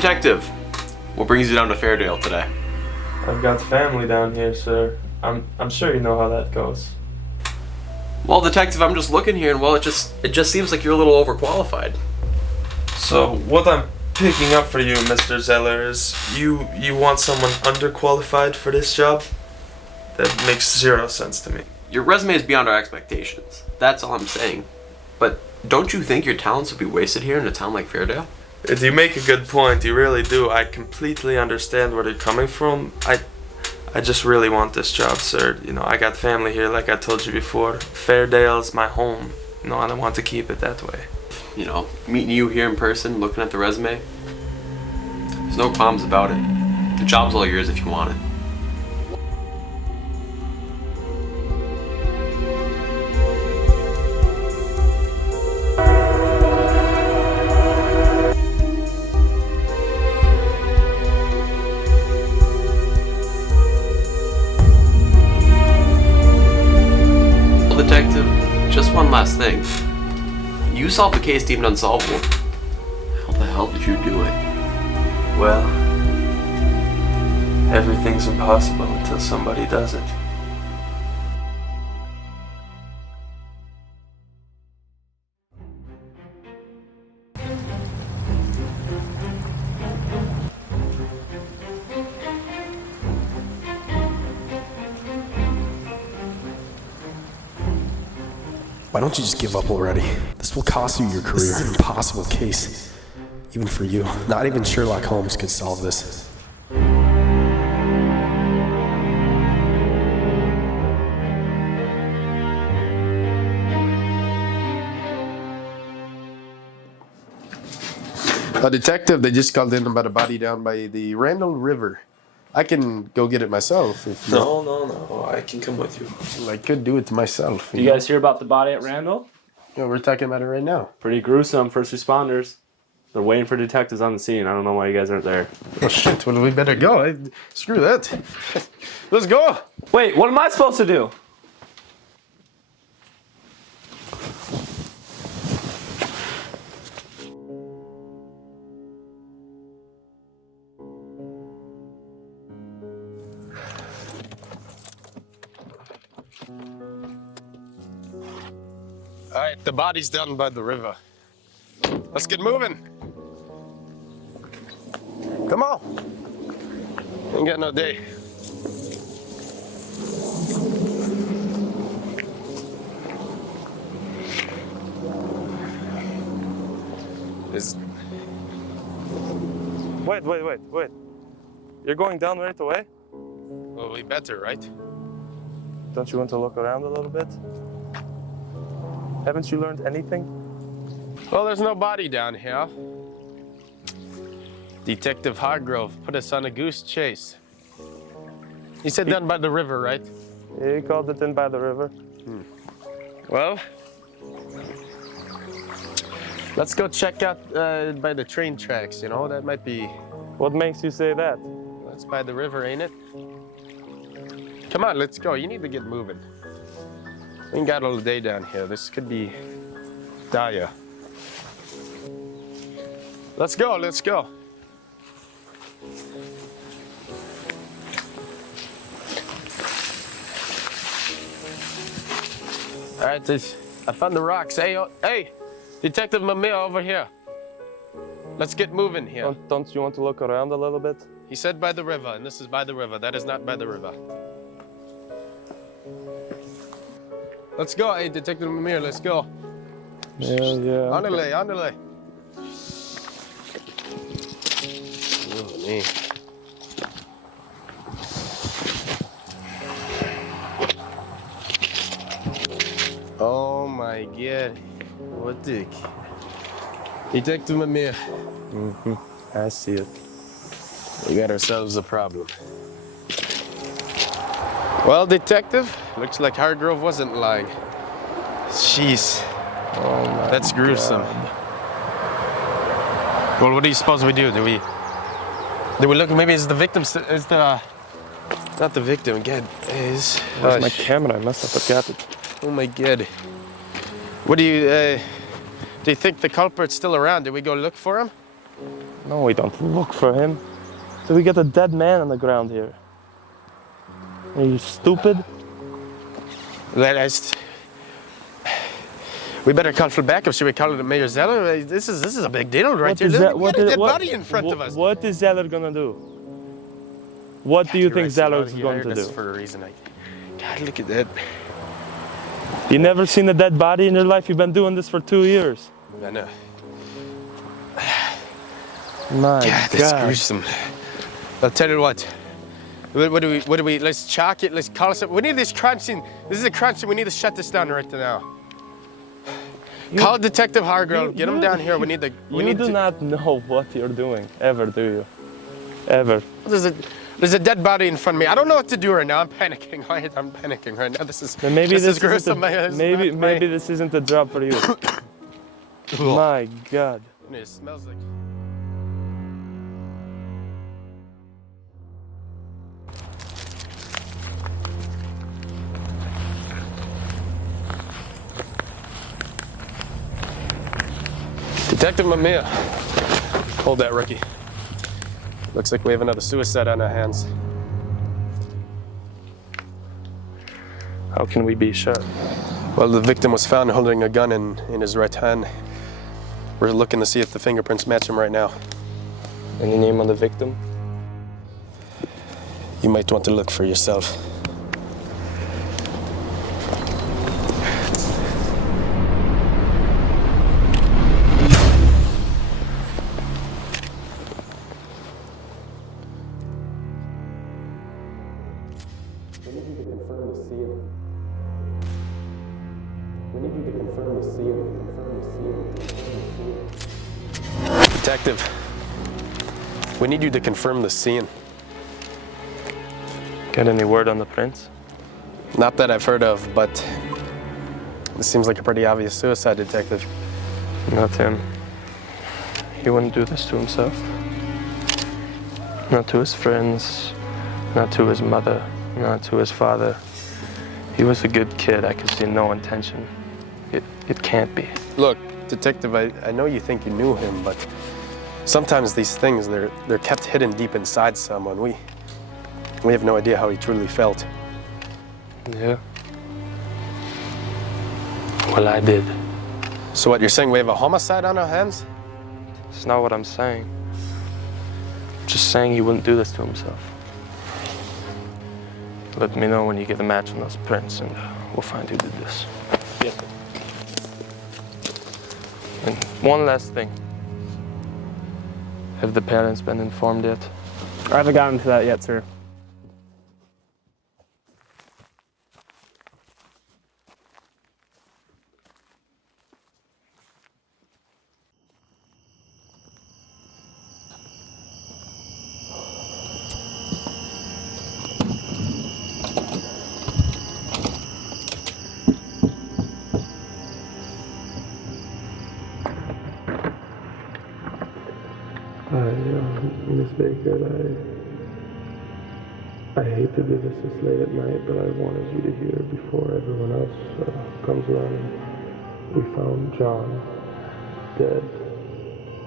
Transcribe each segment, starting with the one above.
Detective, what brings you down to Fairdale today? I've got family down here, sir. I'm sure you know how that goes. Well, Detective, I'm just looking here, and well, it just seems like you're a little overqualified. So what I'm picking up for you, Mr. Zeller, is you want someone underqualified for this job? That makes zero sense to me. Your resume is beyond our expectations. That's all I'm saying. But don't you think your talents would be wasted here in a town like Fairdale? You make a good point, you really do. I completely understand where you're coming from. I just really want this job, sir. You know, I got family here, like I told you before. Fairdale's my home, and I want to keep it that way. You know, meeting you here in person, looking at the resume, there's no qualms about it. The job's all yours if you want it. Detective, just one last thing. You solved the case deemed unsolvable. How the hell did you do it? Well, everything's impossible until somebody does it. Why don't you just give up already? This will cost you your career. This is an impossible case. Even for you. Not even Sherlock Holmes could solve this. A detective, they just called in about a body down by the Randall River. I can go get it myself if you... No, I can come with you. I could do it myself. You guys hear about the body at Randall? Yeah, we're talking about it right now. Pretty gruesome. First responders. They're waiting for detectives on the scene. I don't know why you guys aren't there. Oh shit, well we better go. Screw that. Let's go! Wait, what am I supposed to do? Alright, the body's down by the river. Let's get moving. Come on. Ain't got no day. Wait. You're going down right away? Well, we better, right? Don't you want to look around a little bit? Haven't you learned anything? Well, there's no body down here. Detective Hargrove put us on a goose chase. He said down by the river, right? Yeah, he called it in by the river. Well, let's go check out by the train tracks, you know? That might be... What makes you say that? That's by the river, ain't it? Come on, let's go. You need to get moving. We ain't got all day down here. This could be dire. Let's go. All right, I found the rocks. Hey, Detective Mimir over here. Let's get moving here. Don't you want to look around a little bit? He said by the river, and this is by the river. That is not by the river. Let's go, hey, Detective Mimir, let's go. Yeah. Andale. Oh, me. Oh my God. What the... Detective Mimir. I see it. We got ourselves a problem. Well, Detective, looks like Hargrove wasn't lying. Jeez. Oh my That's gruesome. God. Well, what do you suppose we do? Do we look, maybe it's the victim, not the victim, God. Where's my camera? I must have forgot it. Oh my God. What do you think the culprit's still around? Did we go look for him? No, we don't look for him. So we got a dead man on the ground here. Are you stupid? We better call for backup. Should we call it the Mayor Zeller? This is a big deal right here. Look, we got a dead body in front of us. What is Zeller gonna do? What do you think Zeller is going to do? For a reason. God, look at that. You never seen a dead body in your life? You've been doing this for 2 years. I know. My God, that's gruesome. I'll tell you what. What do we, let's chalk it, let's call it. We need this crime scene. This is a crime scene. We need to shut this down right now. Call Detective Hargrove, get him down here. We need to. You do not know what you're doing, ever, do you? Ever. There's a dead body in front of me. I don't know what to do right now. I'm panicking. I'm panicking right now. This is gruesome. Maybe this isn't the job for you. My God. It smells like. Detective Mimir. Hold that, rookie. Looks like we have another suicide on our hands. How can we be sure? Well, the victim was found holding a gun in his right hand. We're looking to see if the fingerprints match him right now. Any name on the victim? You might want to look for yourself. We need you to confirm the scene. We need you to confirm the scene. Detective, we need you to confirm the scene. Got any word on the prince? Not that I've heard of, but this seems like a pretty obvious suicide, Detective. Not him. He wouldn't do this to himself. Not to his friends, not to his mother, not to his father. He was a good kid. I could see no intention. It can't be. Look, Detective, I know you think you knew him, but sometimes these things, they're kept hidden deep inside someone. We have no idea how he truly felt. Yeah. Well, I did. So what, you're saying we have a homicide on our hands? It's not what I'm saying. I'm just saying he wouldn't do this to himself. Let me know when you get a match on those prints, and we'll find who did this. Yes, sir. And one last thing. Have the parents been informed yet? I haven't gotten to that yet, sir. Miss Baker, I hate to do this late at night, but I wanted you to hear before everyone else comes around. We found John dead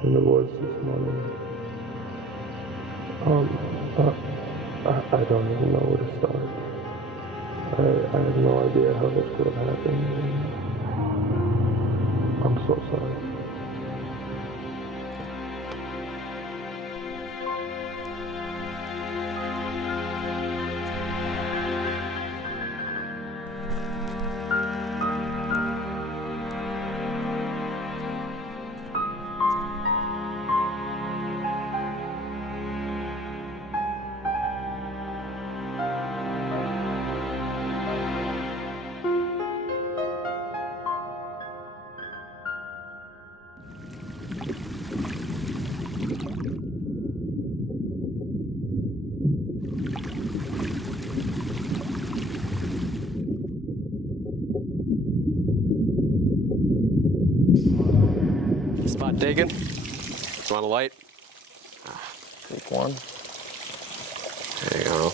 in the woods this morning. I don't even know where to start. I have no idea how this could have happened. I'm so sorry. Spot taken. Just want a light? Take one. There you go.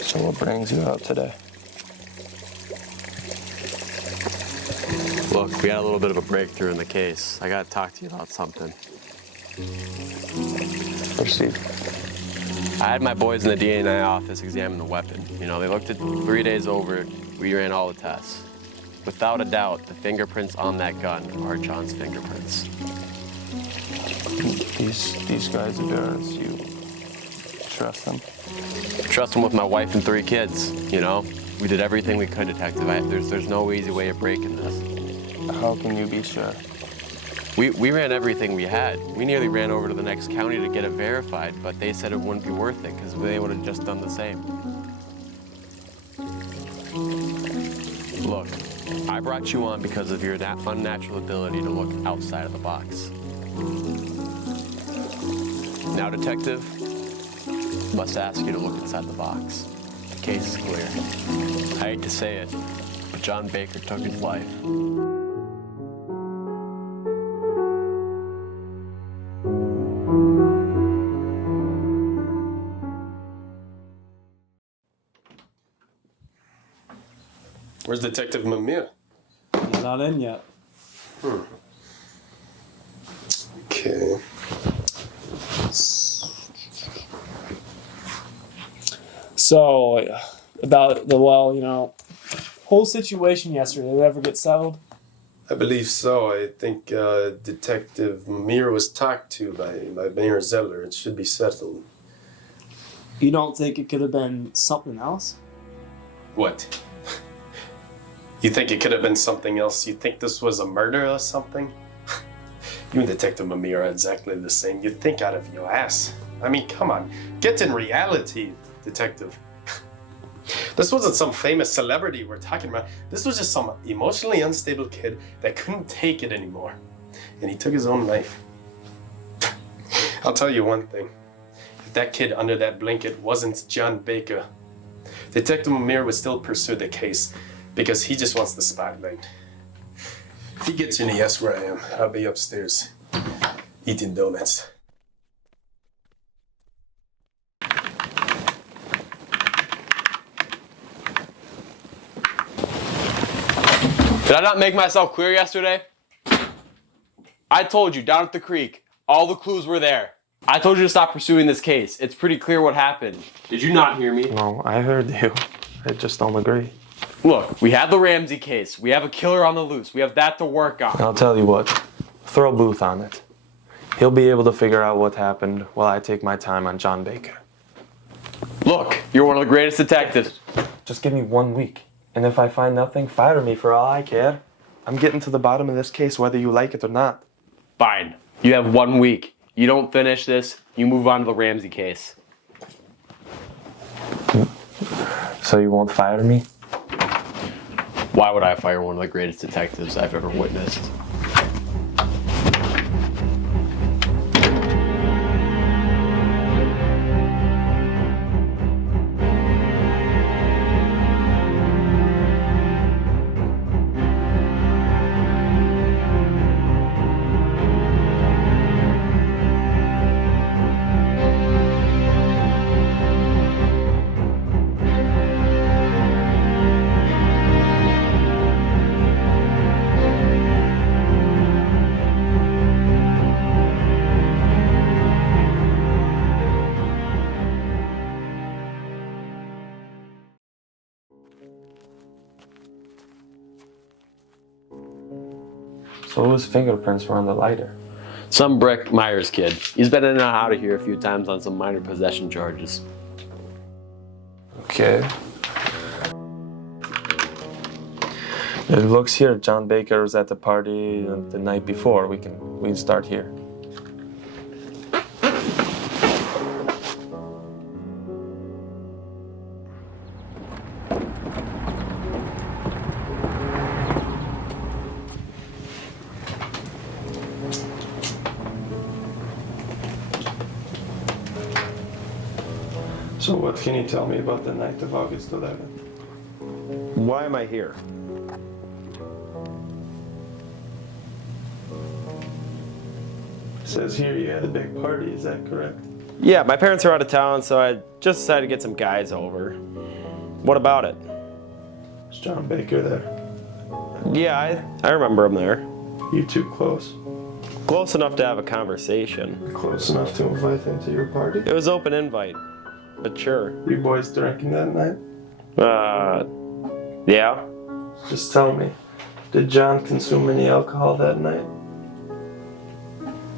So what brings you out today? We had a little bit of a breakthrough in the case. I gotta talk to you about something. Proceed. I had my boys in the DNA office examine the weapon. You know, they looked at 3 days over it. We ran all the tests. Without a doubt, the fingerprints on that gun are John's fingerprints. These guys are guards. You trust them? Trust them with my wife and 3 kids, you know? We did everything we could, Detective. There's no easy way of breaking this. How can you be sure? We ran everything we had. We nearly ran over to the next county to get it verified, but they said it wouldn't be worth it because they would have just done the same. Look, I brought you on because of your unnatural ability to look outside of the box. Now, Detective, I must ask you to look inside the box. The case is clear. I hate to say it, but John Baker took his life. Where's Detective Mimir? He's not in yet. Okay. So, about the, whole situation yesterday, did it ever get settled? I believe so. I think Detective Mimir was talked to by Mayor Zeller. It should be settled. You don't think it could have been something else? What? You think it could have been something else? You think this was a murder or something? You and Detective Mimir are exactly the same. You'd think out of your ass. I mean, come on. Get in reality, Detective. This wasn't some famous celebrity we're talking about. This was just some emotionally unstable kid that couldn't take it anymore. And he took his own life. I'll tell you one thing. If that kid under that blanket wasn't John Baker, Detective Mimir would still pursue the case because he just wants the spotlight. If he gets in, he asks where I am. I'll be upstairs eating donuts. Did I not make myself clear yesterday? I told you, down at the creek, all the clues were there. I told you to stop pursuing this case. It's pretty clear what happened. Did you not hear me? No, I heard you. I just don't agree. Look, we have the Ramsey case. We have a killer on the loose. We have that to work on. I'll tell you what. Throw Booth on it. He'll be able to figure out what happened while I take my time on John Baker. Look, you're one of the greatest detectives. Just give me 1 week. And if I find nothing, fire me for all I care. I'm getting to the bottom of this case whether you like it or not. Fine. You have 1 week. You don't finish this, you move on to the Ramsey case. So you won't fire me? Why would I fire one of the greatest detectives I've ever witnessed? So whose fingerprints were on the lighter? Some Breck Myers kid. He's been in and out of here a few times on some minor possession charges. Okay. It looks here John Baker was at the party the night before. We can start here. So what can you tell me about the night of August 11th? Why am I here? It says here you had a big party, is that correct? Yeah, my parents are out of town, so I just decided to get some guys over. What about it? Is John Baker there? Yeah, I remember him there. You too close? Close enough to have a conversation. Close enough to invite him to your party? It was open invite, but sure. You boys drinking that night? Yeah. Just tell me, did John consume any alcohol that night?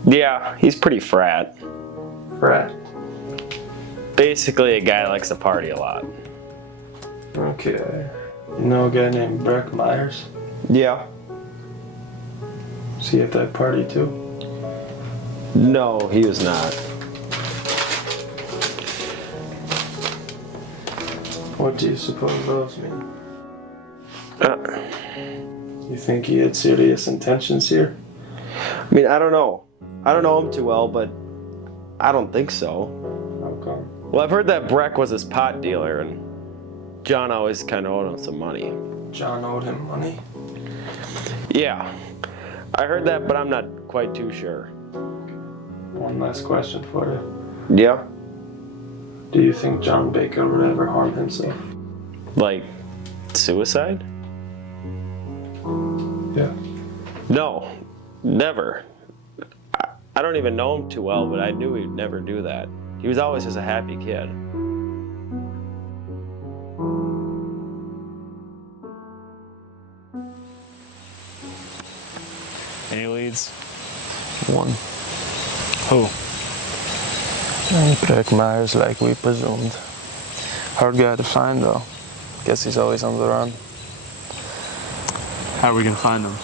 Yeah, he's pretty frat. Frat. Basically, a guy likes to party a lot. Okay. You know a guy named Breck Myers? Yeah. Was he at that party too? No, he was not. What do you suppose those mean? You think he had serious intentions here? I mean, I don't know. I don't know him too well, but I don't think so. How come? Well, I've heard that Breck was his pot dealer, and John always kind of owed him some money. John owed him money? Yeah. I heard that, but I'm not quite too sure. One last question for you. Yeah? Do you think John Baker would ever harm himself? Like, suicide? Yeah. No, never. I don't even know him too well, but I knew he'd never do that. He was always just a happy kid. Any leads? One. Who? Breck Myers, like we presumed. Hard guy to find, though. Guess he's always on the run. How are we gonna find him?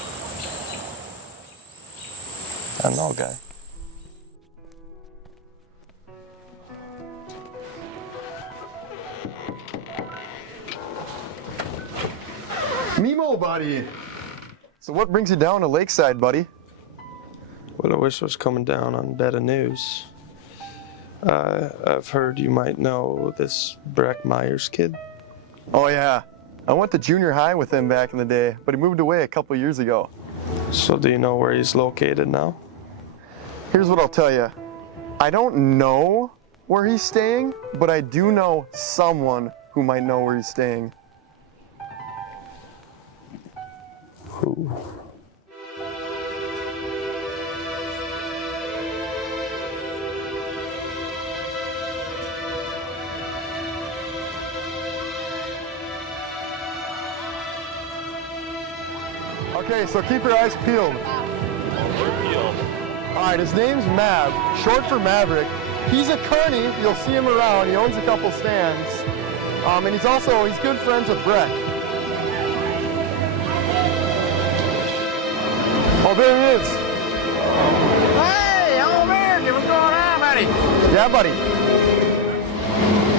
I know, guy. Mimo, buddy. So what brings you down to Lakeside, buddy? Well, I wish I was coming down on better news. I've heard you might know this Breck Myers kid. Oh yeah, I went to junior high with him back in the day, but he moved away a couple years ago. So do you know where he's located now? Here's what I'll tell you. I don't know where he's staying, but I do know someone who might know where he's staying. Who? Okay, so keep your eyes peeled. All right, his name's Mav, short for Maverick. He's a carny. You'll see him around. He owns a couple stands. And he's good friends with Breck. Oh, there he is. Hey, All-American, what's going on, buddy? Yeah, buddy.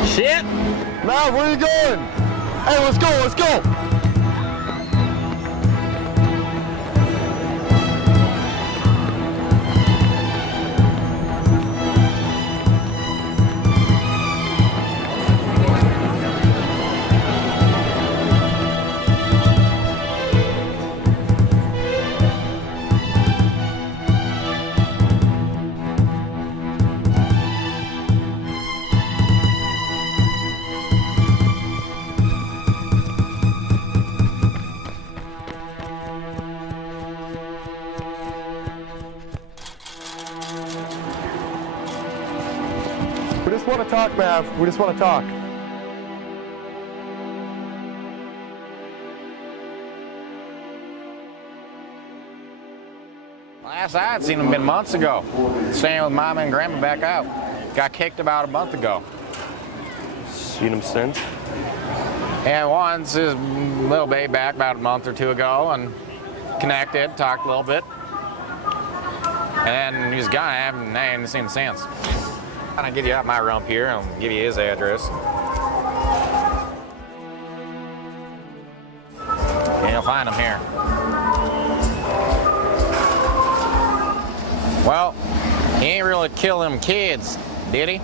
Shit. Mav, where are you going? Hey, let's go, let's go. We just want to talk, Mav. We just want to talk. Last I had seen him been months ago. Staying with Mama and Grandma back out. Got kicked about a month ago. Seen him since? And once his little baby back about a month or two ago and connected, talked a little bit. And then he was gone. I haven't seen him since. I'm gonna get you out my rump here and give you his address. And you'll find him here. Well, he ain't really kill them kids, did he? I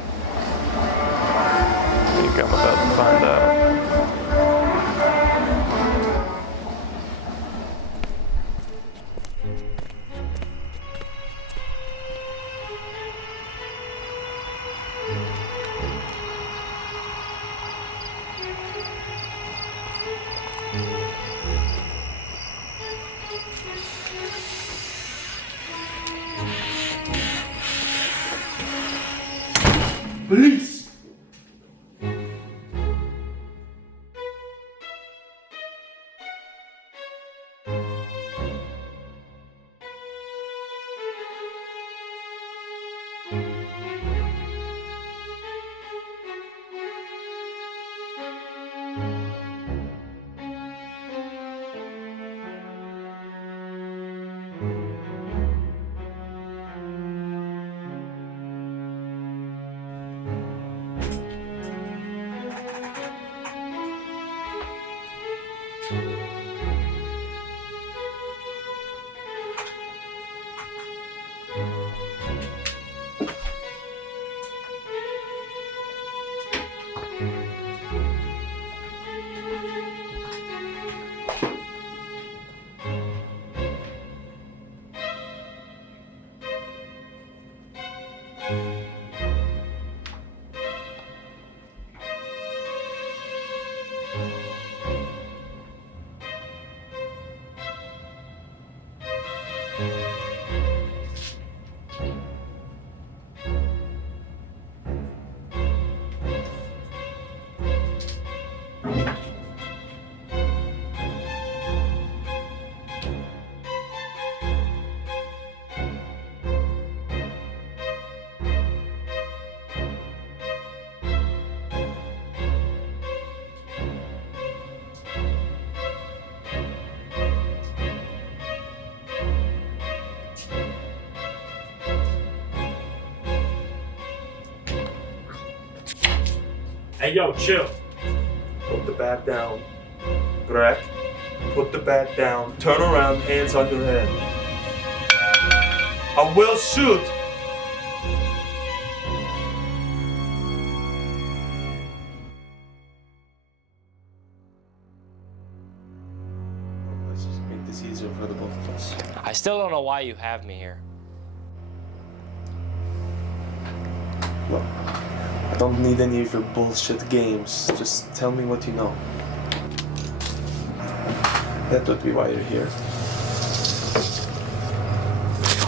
think I'm about to find out. Police! Hey, yo, chill. Put the bat down. Breck, put the bat down. Turn around, hands on your head. I will shoot! Let's just make this easier for the both of us. I still don't know why you have me here. Look, I don't need any of your bullshit games. Just tell me what you know. That would be why you're here.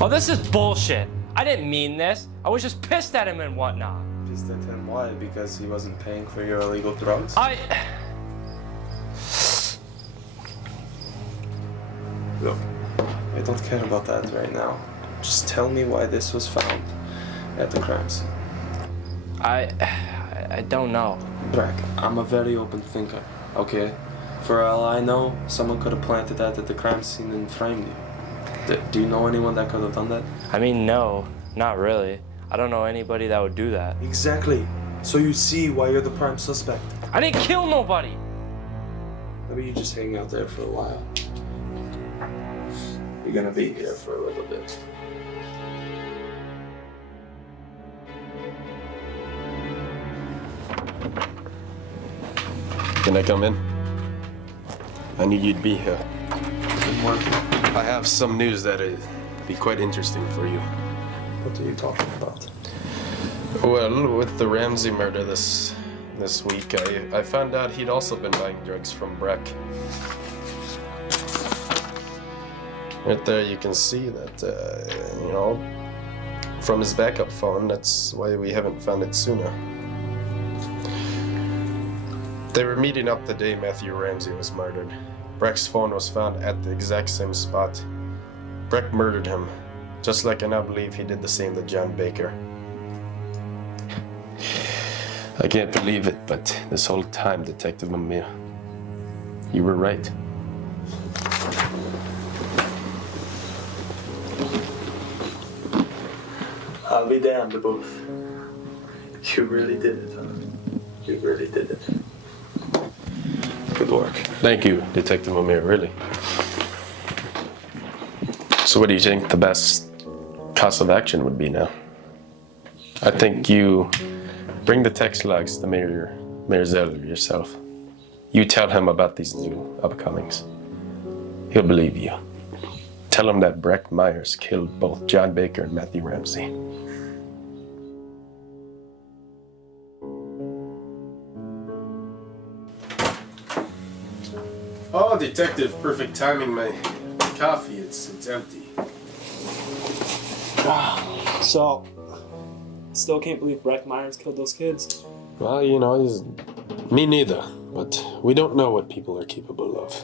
Oh, this is bullshit. I didn't mean this. I was just pissed at him and whatnot. Pissed at him why? Because he wasn't paying for your illegal drugs? Look, I don't care about that right now. Just tell me why this was found at the crime scene. I don't know. Brack, I'm a very open thinker, okay? For all I know, someone could have planted that at the crime scene and framed you. Do you know anyone that could have done that? I mean, no, not really. I don't know anybody that would do that. Exactly. So you see why you're the prime suspect. I didn't kill nobody. Maybe you just hang out there for a while. You're gonna be here for a little bit. Can I come in? I knew you'd be here. Good morning. I have some news that'll be quite interesting for you. What are you talking about? Well, with the Ramsey murder this week, I found out he'd also been buying drugs from Breck. Right there, you can see that, from his backup phone. That's why we haven't found it sooner. They were meeting up the day Matthew Ramsey was murdered. Breck's phone was found at the exact same spot. Breck murdered him, just like I now believe he did the same to John Baker. I can't believe it, but this whole time, Detective Mimir, you were right. I'll be damned, both. You really did it, huh? You really did it. Good work. Thank you, Detective Mimir, really. So what do you think the best course of action would be now? I think you bring the text logs to Mayor Zeller yourself. You tell him about these new upcomings. He'll believe you. Tell him that Breck Myers killed both John Baker and Matthew Ramsey. Oh, Detective, perfect timing. My coffee, it's empty. So, Still can't believe Breck Myers killed those kids. Well, me neither. But we don't know what people are capable of.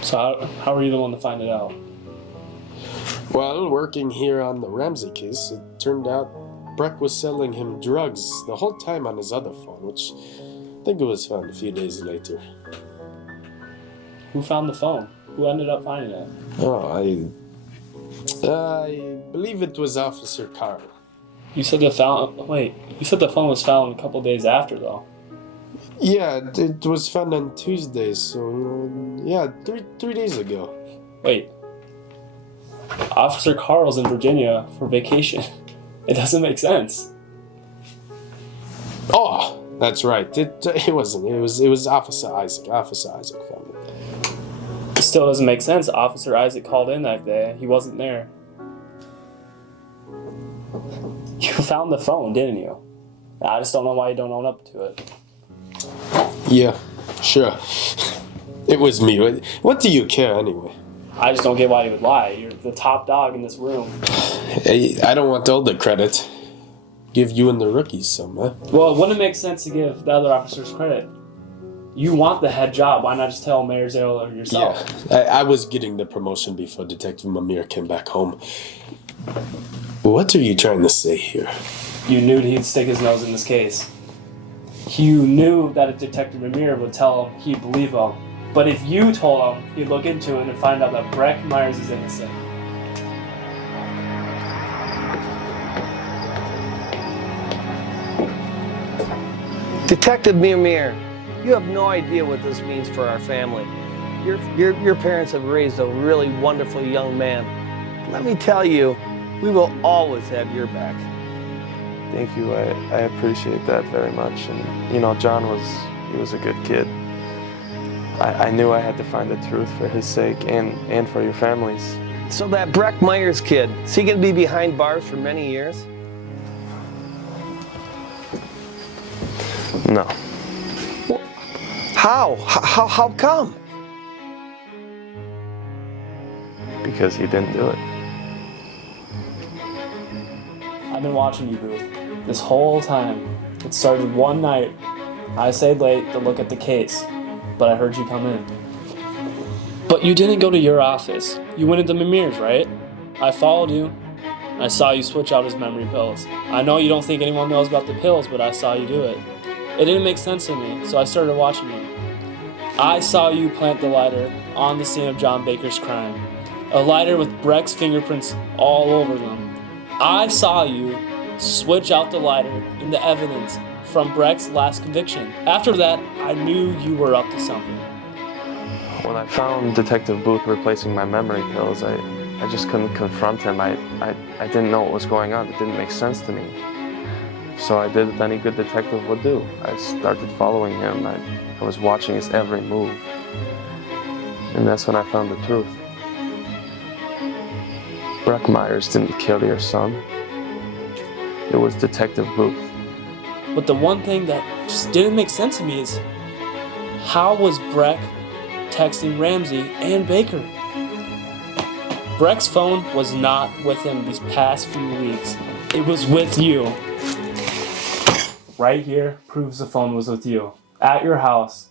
So how are you the one to find it out? Well, working here on the Ramsey case, it turned out Breck was selling him drugs the whole time on his other phone, which I think it was found a few days later. Who found the phone? Who ended up finding it? Oh, I believe it was Officer Carl. You said the phone was found a couple days after, though. Yeah, it was found on Tuesday, so, yeah, three days ago. Wait. Officer Carl's in Virginia for vacation. It doesn't make sense. Oh, that's right. It wasn't. It was Officer Isaac. Officer Isaac found it. It still doesn't make sense. Officer Isaac called in that day. He wasn't there. You found the phone, didn't you? I just don't know why you don't own up to it. Yeah, sure. It was me. What do you care anyway? I just don't get why you would lie. You're the top dog in this room. Hey, I don't want all the credit. Give you and the rookies some, huh? Well, it wouldn't make sense to give the other officers credit. You want the head job. Why not just tell Mayor Zale or yourself? Yeah, I was getting the promotion before Detective Mimir came back home. What are you trying to say here? You knew he'd stick his nose in this case. You knew that if Detective Mimir would tell him, he'd believe him. But if you told him, he'd look into it and find out that Breck Myers is innocent. Detective Mimir, you have no idea what this means for our family. Your parents have raised a really wonderful young man. Let me tell you, we will always have your back. Thank you. I appreciate that very much. And John was a good kid. I knew I had to find the truth for his sake and for your families. So that Breck Myers kid, is he gonna be behind bars for many years? No. Well, how come? Because he didn't do it. I've been watching you, Booth, this whole time. It started one night. I stayed late to look at the case, but I heard you come in. But you didn't go to your office. You went into Mimir's, right? I followed you. I saw you switch out his memory pills. I know you don't think anyone knows about the pills, but I saw you do it. It didn't make sense to me, so I started watching you. I saw you plant the lighter on the scene of John Baker's crime. A lighter with Breck's fingerprints all over them. I saw you switch out the lighter in the evidence from Breck's last conviction. After that, I knew you were up to something. When I found Detective Booth replacing my memory pills, I just couldn't confront him. I didn't know what was going on. It didn't make sense to me. So I did what any good detective would do. I started following him. I was watching his every move. And that's when I found the truth. Breck Myers didn't kill your son. It was Detective Booth. But the one thing that just didn't make sense to me is, how was Breck texting Ramsey and Baker? Breck's phone was not with him these past few weeks. It was with you. Right here proves the phone was with you. At your house.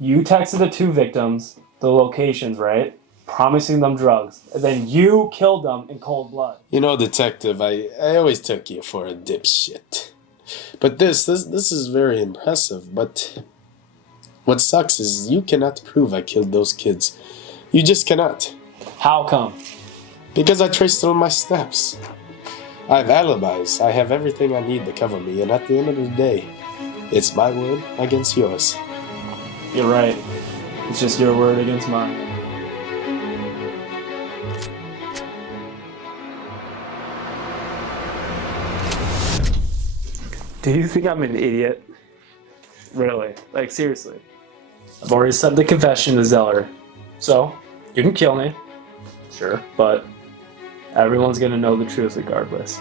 You texted the two victims, the locations, right? Promising them drugs. And then you killed them in cold blood. Detective, I always took you for a dipshit. But this is very impressive, but what sucks is you cannot prove I killed those kids. You just cannot. How come? Because I traced all my steps. I have alibis. I have everything I need to cover me, and at the end of the day, it's my word against yours. You're right. It's just your word against mine. Do you think I'm an idiot? Really? Like, seriously. I've already said the confession to Zeller. So, you can kill me. Sure. But everyone's gonna know the truth regardless.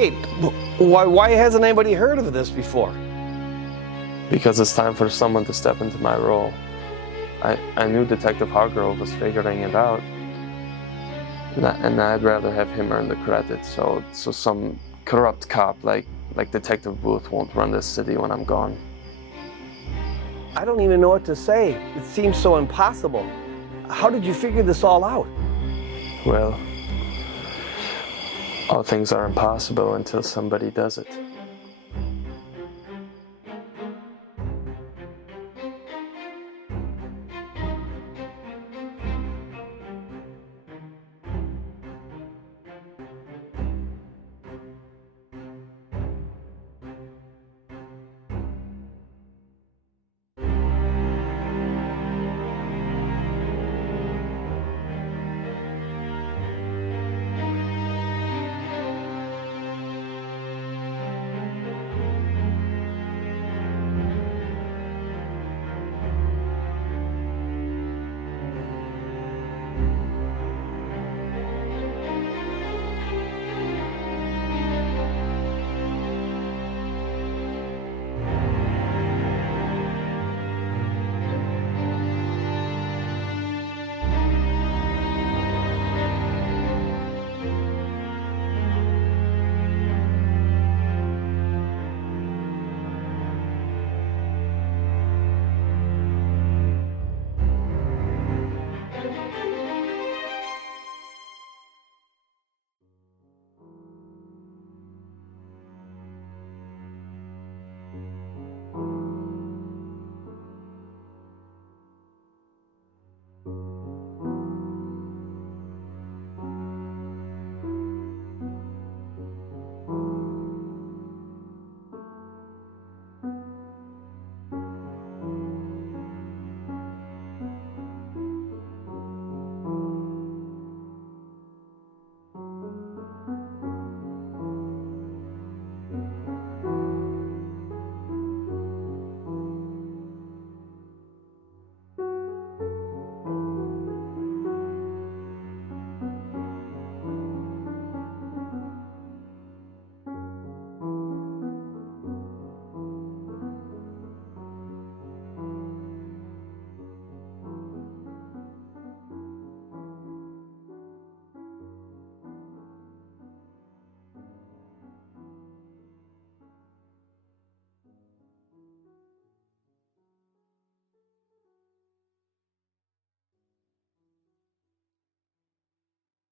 Wait, why hasn't anybody heard of this before? Because it's time for someone to step into my role. I knew Detective Hargrove was figuring it out, and I'd rather have him earn the credit, so some corrupt cop like Detective Booth won't run this city when I'm gone. I don't even know what to say. It seems so impossible. How did you figure this all out? Well, all things are impossible until somebody does it.